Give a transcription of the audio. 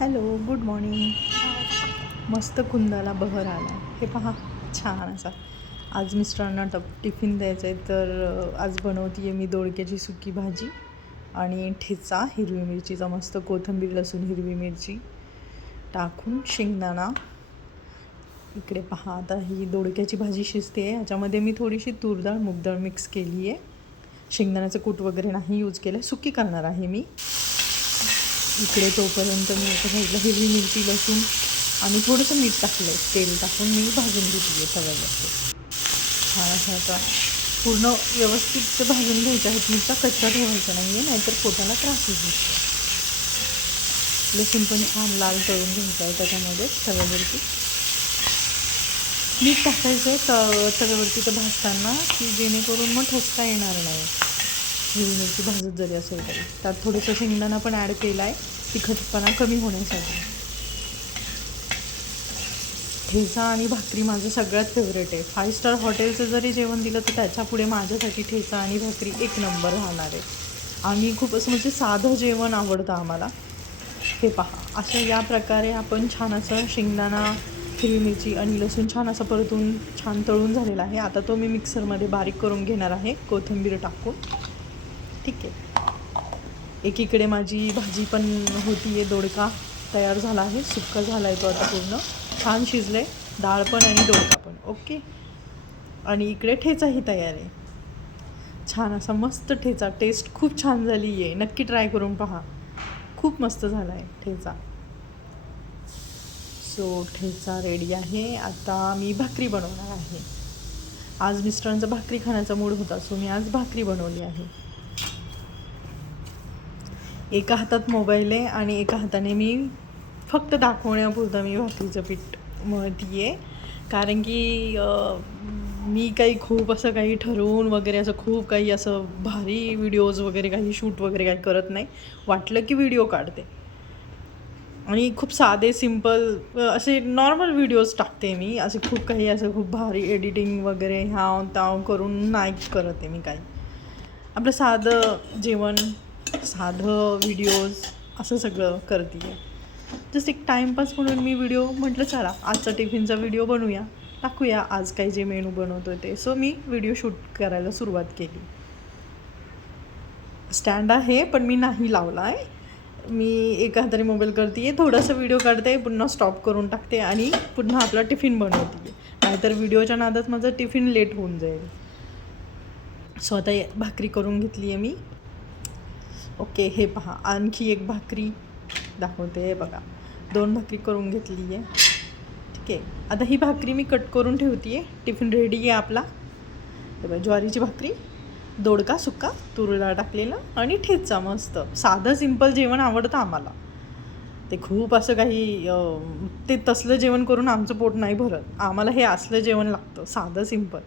Hello, good morning. मस्त कुंदाला बहर आला. हे पहा, छान असा. आज मिस्टरांना टिफिन द्यायचं आहे, तर आज बनवते आहे मी दोडक्याची सुकी भाजी आणि ठेचा हिरवी मिरचीचा, मस्त कोथिंबीर लसूण हिरवी मिरची टाकून शेंगदाणा. इकडे पहा, आता ही दोडक्याची भाजी शिजते आहे. ह्याच्यामध्ये मी थोडीशी तूरडाळ मूगडाळ मिक्स केली आहे. शेंगदाण्याचं कूट वगैरे नाही यूज केलं आहे, सुकी करणार आहे मी. इकडे तोपर्यंत मी एका साईडला हिरवी मिरची लसूण आणि थोडंसं मीठ टाकलं आहे, तेल टाकून मी भाजून घेतली आहे तव्यावरती. छान असं आता पूर्ण व्यवस्थित भाजून घ्यायच्या आहेत. मिरच्या कच्चा ठेवायचा नाही आहे, नाहीतर पोटाला त्रास होऊ शकतो. लसूण पण छान लाल तळून घ्यायचं आहे त्याच्यामध्ये तव्यावरती. मीठ टाकायचं आहे तव्यावरती तर भाजताना, की जेणेकरून मग ठसका येणार नाही. हिरवी मिरची भाजत जरी असेल तरी त्यात थोडंसं शेंगदाणा पण ॲड केला आहे, तिखटपणा कमी होण्यासाठी. ठेचा आणि भाकरी माझं सगळ्यात फेवरेट आहे. 5 स्टार हॉटेलचं जरी जेवण दिलं तर त्याच्यापुढे माझ्यासाठी ठेचा आणि भाकरी एक नंबर राहणार आहे. आम्ही खूप असं म्हणजे साधं जेवण आवडतं आम्हाला. हे पहा, असं या प्रकारे आपण छान असं शेंगदाणा हिरवी मिरची आणि लसूण छान असं परतून छान तळून झालेला आहे. आता तो मी मिक्सरमध्ये बारीक करून घेणार आहे कोथिंबीर टाकून. ठीक आहे. एकीकडे माझी भाजी पण होती आहे, दोडका तयार झाला आहे, सुक्का झाला आहे तो आता पूर्ण. छान शिजलं आहे, डाळ पण आणि दोडका पण. ओके. आणि इकडे ठेचाही तयार आहे. छान असा मस्त ठेचा, टेस्ट खूप छान झाली आहे. नक्की ट्राय करून पहा, खूप मस्त झाला आहे ठेचा. सो ठेचा रेडी आहे. आता मी भाकरी बनवणार आहे. आज मिस्टरांचा भाकरी खाण्याचा मूड होता, सो मी आज भाकरी बनवली आहे. एका हातात मोबाईल आहे आणि एका हाताने मी फक्त दाखवण्यापुरतं मी भाकरीचं पीठ मळते आहे. कारण की मी काही खूप असं काही ठरवून वगैरे असं खूप काही असं भारी व्हिडिओज वगैरे काही शूट वगैरे काही करत नाही. वाटलं की व्हिडिओ काढते आणि खूप साधे सिम्पल असे नॉर्मल व्हिडिओज टाकते मी. असे खूप काही असं खूप भारी एडिटिंग वगैरे ह्याव त्याव करून नाही करत आहे मी काही. आपलं साधं जेवण, साधं व्हिडिओज असं सगळं करते आहे. जस्ट एक टाईमपास म्हणून मी व्हिडिओ म्हटलं चला आजचा टिफिनचा व्हिडिओ बनवूया, टाकूया आज काही जे मेनू बनवतो ते. सो मी व्हिडिओ शूट करायला सुरुवात केली. स्टँड आहे पण मी नाही लावला आहे. मी एका हाताने मोबाईल करते आहे, थोडासा व्हिडिओ काढते, पुन्हा स्टॉप करून टाकते आणि पुन्हा आपला टिफिन बनवते आहे. नाहीतर व्हिडिओच्या नादात माझं टिफिन लेट होऊन जाईल. सो आता भाकरी करून घेतली आहे मी. ओके. हे पहा, आणखी एक भाकरी दाखवते बघा. 2 भाकरी करून घेतली आहे. ठीक आहे. आता ही भाकरी मी कट करून ठेवते आहे. टिफिन रेडी आहे आपला. ज्वारीची भाकरी, दोडका सुक्का, तूर डाळ टाकलेला आणि ठेचा. मस्त साधं सिंपल जेवण आवडतं आम्हाला. ते खूप असं काही ते तसलं जेवण करून आमचं पोट नाही भरत. आम्हाला हे असलं जेवण लागतं, साधं सिंपल.